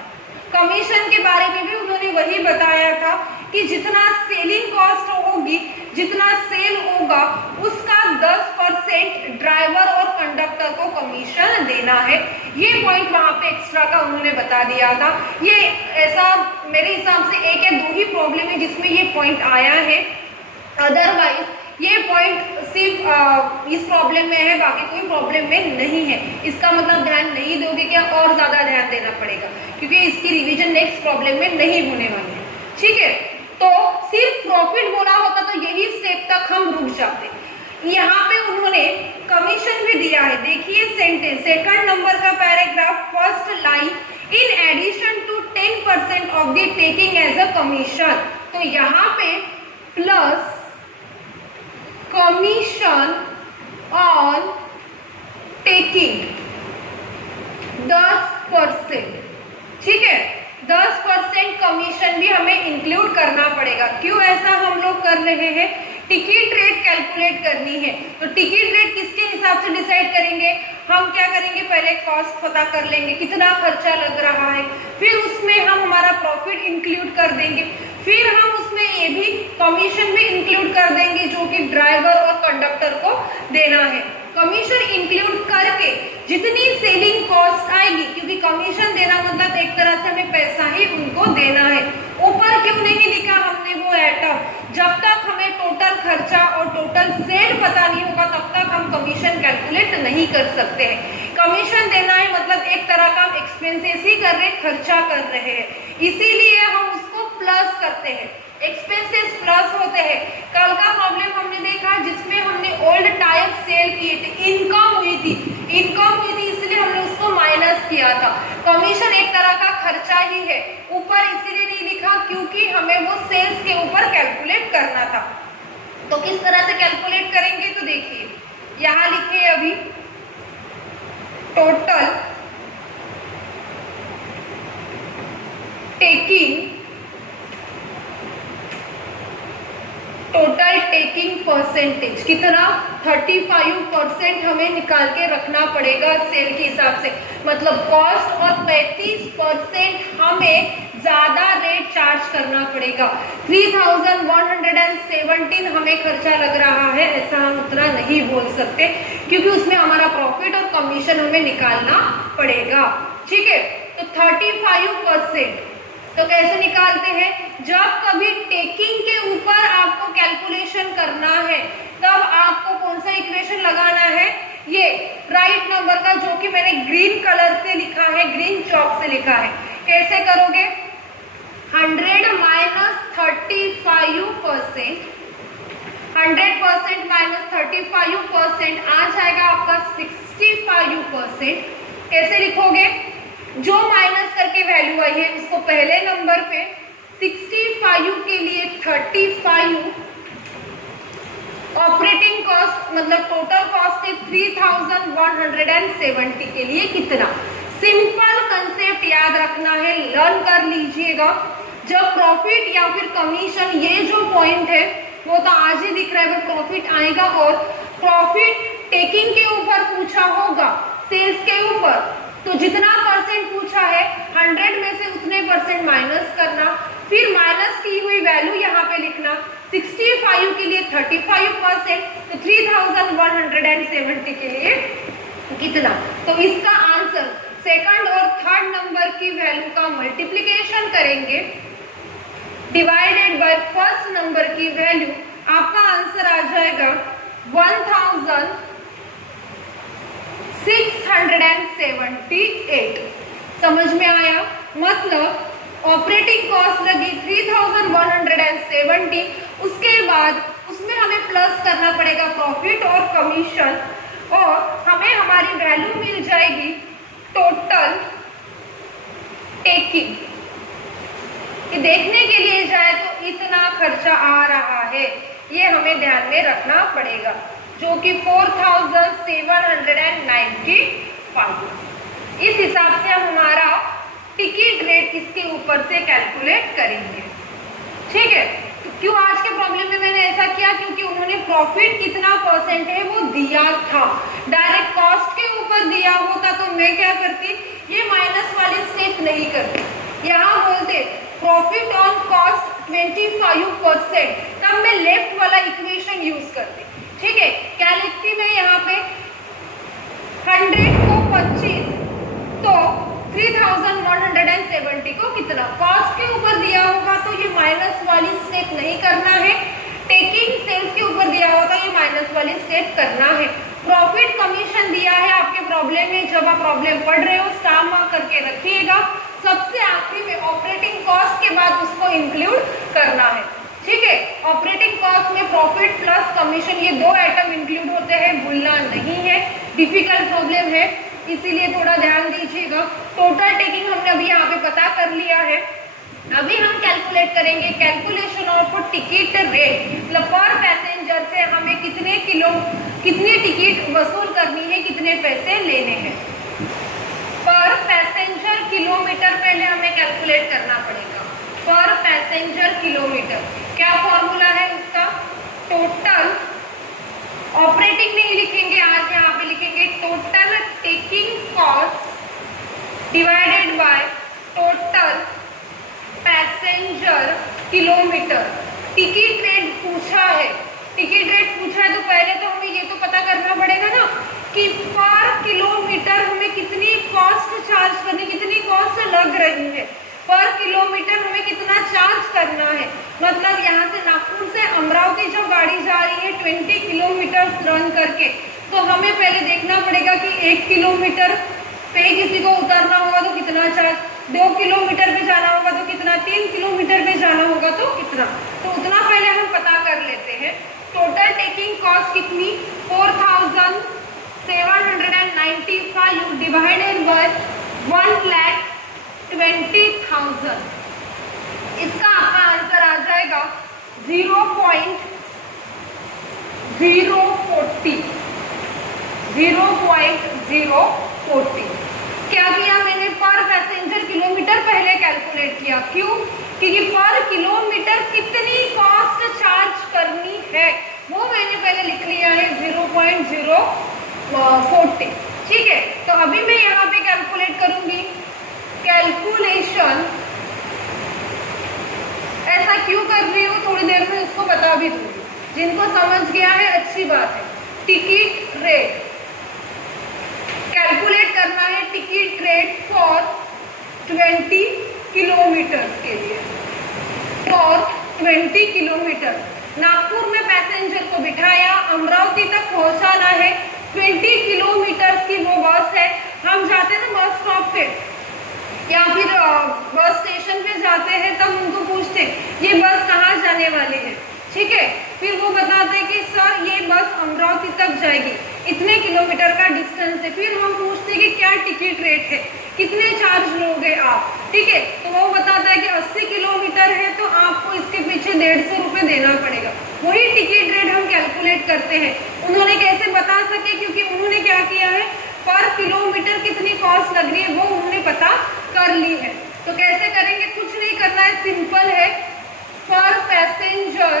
कमीशन के बारे में भी उन्होंने वही बताया था, कि जितना सेलिंग कॉस्ट होगी, जितना सेल होगा, उसका 10% ड्राइवर और कंडक्टर को कमीशन देना है। ये पॉइंट वहां पे एक्स्ट्रा का उन्होंने बता दिया था। ये ऐसा मेरे हिसाब से एक या दो ही प्रॉब्लम है जिसमें ये पॉइंट आया है, अदरवाइज ये पॉइंट सिर्फ इस प्रॉब्लम में है, बाकी कोई प्रॉब्लम में नहीं है। इसका मतलब ध्यान नहीं दोगे क्या, और ज्यादा ध्यान देना पड़ेगा, क्योंकि इसकी रिवीजन नेक्स्ट प्रॉब्लम में नहीं होने वाली है। ठीक है, तो सिर्फ प्रॉफिट बोला होता तो यही स्टेप तक हम रुक जाते। यहाँ पे उन्होंने कमीशन भी दिया है। देखिए सेंटेंस, सेकंड नंबर का paragraph, first line, in addition to 10% of the taking as a commission. तो यहाँ पे प्लस कमीशन ऑन टेकिंग 10%। ठीक है, 10% कमीशन भी हमें इंक्लूड करना पड़ेगा। क्यों ऐसा हम लोग कर रहे हैं, टिकट रेट कैलकुलेट करनी है। तो टिकट रेट किसके हिसाब से डिसाइड करेंगे, हम क्या करेंगे, पहले कॉस्ट पता कर लेंगे कितना खर्चा लग रहा है, फिर उसमें हम हमारा प्रॉफिट इंक्लूड कर देंगे, फिर हम उसमें ये भी कमीशन भी इंक्लूड कर देंगे जो कि ड्राइवर और कंडक्टर को देना है। कमीशन इंक्लूड करके जितनी सेलिंग कॉस्ट आएगी, क्योंकि कमीशन देना मतलब एक तरह से हमें पैसा ही उनको देना है। ऊपर क्यों नहीं लिखा हमने वो आइटम, जब तक हमें टोटल खर्चा और टोटल सेल पता नहीं होगा तब तक हम कमीशन कैलकुलेट नहीं कर सकते हैं। कमीशन देना है मतलब एक तरह का हम एक्सपेंसेस ही कर रहे हैं, खर्चा कर रहे हैं, इसीलिए हम उसको प्लस करते हैं। एक्सपेंसेस प्लस होते हैं। कल का प्रॉब्लम हमने देखा जिसमें हमने ओल्ड टायर सेल किए थे, इनकम हुई थी इसलिए हमने उसको माइनस किया था। कमीशन एक तरह का खर्चा ही है, ऊपर इसीलिए नहीं लिखा क्योंकि हमें वो सेल्स के ऊपर कैलकुलेट करना था। तो किस तरह से कैलकुलेट करेंगे, तो देखिए यहाँ लिखे अभी टोटल टेकिंग परसेंटेज कितना, 35% हमें निकाल के रखना पड़ेगा सेल के हिसाब से, मतलब कॉस्ट, और 35% हमें ज्यादा रेट चार्ज करना पड़ेगा। 3117 हमें खर्चा लग रहा है, ऐसा हम उतना नहीं बोल सकते क्योंकि उसमें हमारा प्रॉफिट और कमीशन हमें निकालना पड़ेगा। ठीक है, तो 35%। तो कैसे निकालते हैं, जब कभी टेकिंग के ऊपर आपको कैलकुलेशन करना है तब आपको कौन सा इक्वेशन लगाना है, ये राइट नंबर का जो कि मैंने ग्रीन कलर से लिखा है, ग्रीन चॉक से लिखा है। कैसे करोगे, 100 माइनस 35%, 100% माइनस 35% आ जाएगा आपका 65%। कैसे लिखोगे, जो माइनस करके वैल्यू आई है उसको पहले नंबर पे 65 के लिए 35, ऑपरेटिंग कॉस्ट मतलब टोटल कॉस्ट है 3170 के लिए कितना। सिंपल कंसेप्ट याद रखना है, लर्न कर लीजिएगा। जब प्रॉफिट या फिर कमीशन, ये जो पॉइंट है वो तो आज ही दिख रहा है, प्रॉफिट आएगा और प्रॉफिट टेकिंग के ऊपर पूछा होगा, सेल्स के ऊपर, तो जितना परसेंट पूछा है 100 में से उतने परसेंट माइनस करना, फिर माइनस की हुई वैल्यू यहाँ पे लिखना। 65 के लिए 35%, तो 3170 के लिए कितना। तो इसका आंसर सेकंड और थर्ड नंबर की वैल्यू का मल्टीप्लिकेशन करेंगे डिवाइडेड बाय फर्स्ट नंबर की वैल्यू, आपका आंसर आ जाएगा 1678। समझ में आया, मतलब ऑपरेटिंग कॉस्ट लगी 3170, उसके बाद उसमें हमें प्लस करना पड़ेगा प्रॉफिट और कमीशन, और हमें हमारी वैल्यू मिल जाएगी टोटल टेकिंग। देखने के लिए जाए तो इतना खर्चा आ रहा है, ये हमें ध्यान में रखना पड़ेगा, जो कि 4795। इस हिसाब से हम हमारा टिकट रेट इसके ऊपर से कैलकुलेट करेंगे। ठीक है, तो क्यों आज के प्रॉब्लम में मैंने ऐसा किया, क्योंकि उन्होंने प्रॉफिट कितना परसेंट है वो दिया था, डायरेक्ट कॉस्ट के ऊपर दिया होता तो मैं क्या करती, ये माइनस वाली स्टेप नहीं करती, यहाँ बोलते प्रॉफिट ऑन कॉस्ट 25%, तब मैं लेफ्ट वाला इक्वेशन यूज करती। ठीक है, क्या लिखती मैं यहाँ पे 100 को 25, तो 3170 को कितना कॉस्ट के ऊपर दिया होगा तो ये माइनस वाली स्टेप नहीं करना है, टेकिंग सेल्स के ऊपर दिया होगा तो ये माइनस वाली स्टेप करना है। प्रॉफिट कमीशन दिया है आपके प्रॉब्लम में, जब आप प्रॉब्लम पढ़ रहे हो स्टार मार्क करके रखिएगा। सबसे आखिरी में ऑपरेटिंग कॉस्ट के बाद उसको इंक्लूड करना है। ठीक है, ऑपरेटिंग कॉस्ट में प्रॉफिट प्लस कमीशन ये दो आइटम इंक्लूड होते हैं, भूलना नहीं है। डिफिकल्ट प्रॉब्लम है इसीलिए थोड़ा ध्यान दीजिएगा। टोटल टेकिंग हमने अभी यहाँ पे पता कर लिया है। अभी हम कैलकुलेट करेंगे कैलकुलेशन ऑफ टिकट रेट, मतलब पर पैसेंजर से हमें कितनी टिकट वसूल करनी है, कितने पैसे लेने हैं। पर पैसेंजर किलोमीटर पहले हमें कैलकुलेट करना पड़ेगा। पर पैसेंजर किलोमीटर क्या फॉर्मूला है उसका, टोटल ऑपरेटिंग नहीं लिखेंगे आज, यहाँ पे लिखेंगे total taking cost divided by total passenger kilometre. Ticket rate पूछा है, टिकट रेट पूछा है तो पहले तो हमें ये तो पता करना पड़ेगा ना कि पर किलोमीटर हमें कितनी कॉस्ट चार्ज करनी, कितनी कॉस्ट लग रही है। पर किलोमीटर हमें कितना चार्ज करना है, मतलब यहाँ से नागपुर से अमरावती जो गाड़ी जा रही है 20 किलोमीटर रन करके, तो हमें पहले देखना पड़ेगा कि 1 किलोमीटर पे किसी को उतरना होगा तो कितना चार्ज, 2 किलोमीटर पे जाना होगा तो कितना, 3 किलोमीटर पे जाना होगा तो कितना, तो उतना पहले हम पता कर लेते हैं। टोटल टेकिंग कॉस्ट कितनी 4795 डिवाइडेड बाय 1,20,000, इसका आपका आंसर आ जाएगा 0.040। क्या किया मैंने, पर पैसेंजर किलोमीटर पहले कैलकुलेट किया। क्यों, क्योंकि पर किलोमीटर कितनी कॉस्ट चार्ज करनी है वो मैंने पहले लिख लिया है 0.040। ठीक है, तो अभी मैं यहाँ पे कैलकुलेट करूंगी। कैलकुलेशन ऐसा क्यों कर रही हूँ, थोड़ी देर में उसको बता भी दूंगी। जिनको समझ गया है अच्छी बात है। टिकट रेट कैलकुलेट करना है, टिकट रेट फॉर 20 किलोमीटर के लिए। फॉर 20 किलोमीटर नागपुर में पैसेंजर को बिठाया, अमरावती तक पहुंचाना है, 20 किलोमीटर की वो बस है। हम जाते हैं ना बस स्टॉप पे या फिर बस स्टेशन पे जाते हैं, तब उनको पूछते ये बस कहाँ जाने वाली है। ठीक है, फिर वो बताते हैं कि सर ये बस अमरावती तक जाएगी, इतने किलोमीटर का डिस्टेंस है। फिर हम पूछते हैं कि क्या टिकट रेट है, कितने चार्ज लोगे आप। ठीक है, तो वो बताता है कि 80 किलोमीटर है तो आपको इसके पीछे 150 रुपये देना पड़ेगा। वही टिकट रेट हम कैलकुलेट करते हैं। उन्होंने कैसे बता सके, क्योंकि उन्होंने क्या किया है, पर किलोमीटर कितनी कॉस्ट लग रही है वो उन्होंने पता कर ली है। तो कैसे करेंगे, कुछ नहीं करना है, सिंपल है। पर passenger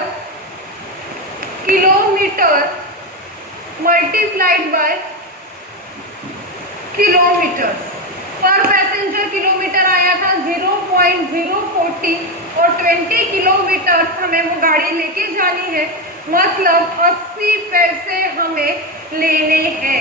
kilometre multiplied by kilometre. पर पैसेंजर किलोमीटर आया था 0.040 और 20 किलोमीटर हमें वो गाड़ी लेके जानी है, मतलब 80 पैसे हमें लेने हैं,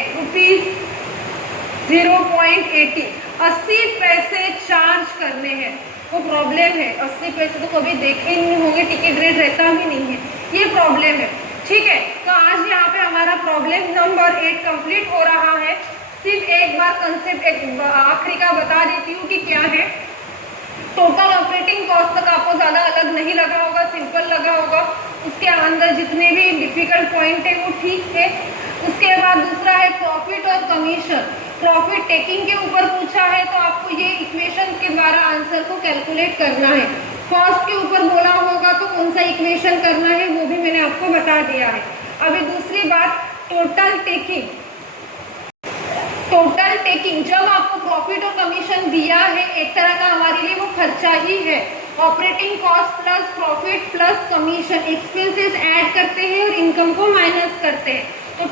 ₹0.80। 80 पैसे चार्ज करने हैं, वो प्रॉब्लम है। 80 पैसे तो कभी देखे नहीं होंगे, टिकट रेट रहता भी नहीं है, ये प्रॉब्लम है। ठीक है, तो आज यहाँ पे हमारा प्रॉब्लम नंबर 8 कंप्लीट हो रहा है। सिर्फ एक बार कंसेप्ट आखिरी का बता देती हूँ कि क्या है। टोटल ऑपरेटिंग कॉस्ट तक आपको ज़्यादा अलग नहीं लगा होगा, सिंपल लगा होगा। उसके अंदर जितने भी डिफिकल्ट पॉइंट है वो ठीक है। उसके बाद दूसरा है प्रॉफिट और कमीशन। प्रॉफिट टेकिंग के ऊपर पूछा है तो आपको ये इक्वेशन के द्वारा आंसर को कैलकुलेट करना है। कॉस्ट के ऊपर बोला होगा तो कौन सा इक्वेशन करना है वो भी मैंने आपको बता दिया है। अभी दूसरी बात, टोटल टेकिंग। टोटल टेकिंग जब आपको प्रॉफिट और कमीशन दिया है, एक तरह का हमारे लिए वो खर्चा ही है। Operating cost plus profit plus commission, expenses add करते हैं और इनकम को माइनस करते हैं। तो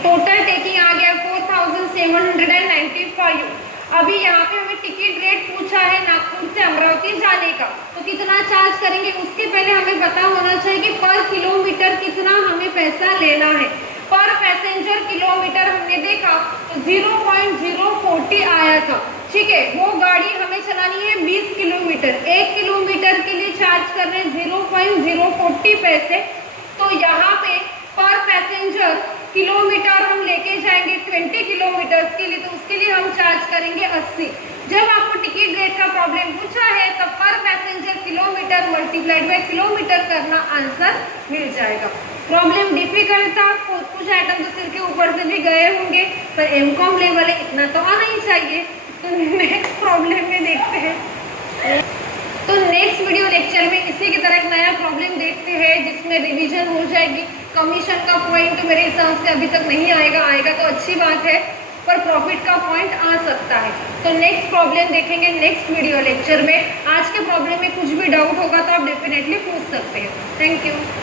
टोटल टेकिंग आ गया 4795। अभी यहाँ पे हमें टिकट रेट पूछा है नागपुर से अमरावती जाने का, तो कितना चार्ज करेंगे उसके पहले हमें पता होना चाहिए कि पर किलोमीटर कितना हमें पैसा लेना है। पर पैसेंजर किलोमीटर हमने देखा तो 0.040 आया था, ठीक है। वो गाड़ी हमें चलानी है 20 किलोमीटर, 1 किलोमीटर के लिए चार्ज कर रहे हैं 0.040 पैसे। तो यहाँ पे पर पैसेंजर किलोमीटर हम लेके जाएंगे 20 किलोमीटर के लिए, तो उसके लिए हम चार्ज करेंगे 80। जब आपको टिकट रेट का प्रॉब्लम पूछा है तब पर passenger kilometre multiplied by kilometre करना आंसर मिल जाएगा। प्रॉब्लम डिफिकल्ट था, कुछ आइटम तो सिर के ऊपर से भी गए होंगे, पर एमकॉम लेवल है इतना तो आना ही चाहिए। तो नेक्स्ट प्रॉब्लम में देखते हैं। तो नेक्स्ट वीडियो लेक्चर में इसी की तरह एक नया प्रॉब्लम देखते हैं जिसमें रिवीजन हो जाएगी। कमीशन का पॉइंट मेरे हिसाब से अभी तक नहीं आएगा, आएगा तो अच्छी बात है, पर प्रॉफिट का पॉइंट आ सकता है। तो नेक्स्ट प्रॉब्लम देखेंगे नेक्स्ट वीडियो लेक्चर में। आज के प्रॉब्लम में कुछ भी डाउट होगा तो आप डेफिनेटली पूछ सकते हैं। Thank you.